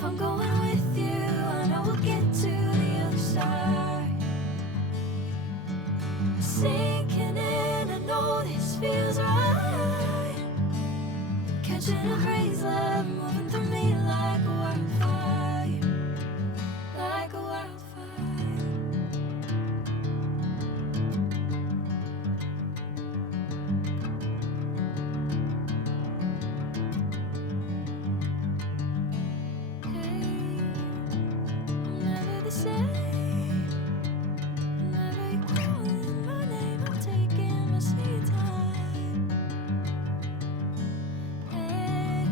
If I'm going with you, I know we'll get to the other side. Sinking in, I know this feels right. Catching a breeze, love moving through me like a wildfire, like a wildfire. Hey, I'm never the same. Whenever you're calling my name, I'm taking my sweet time. Hey,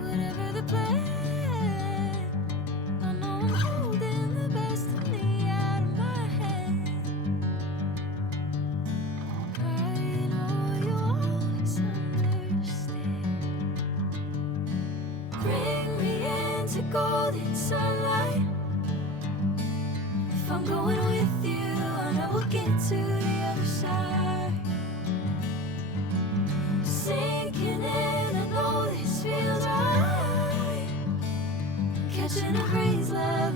whatever the plan, I know I'm holding the best of me out of my hand. I know you'll always understand. Bring me into golden sunlight. If I'm going with you, I know we'll get to the other side. Sinking in, I know this feels right. Catching a breeze, love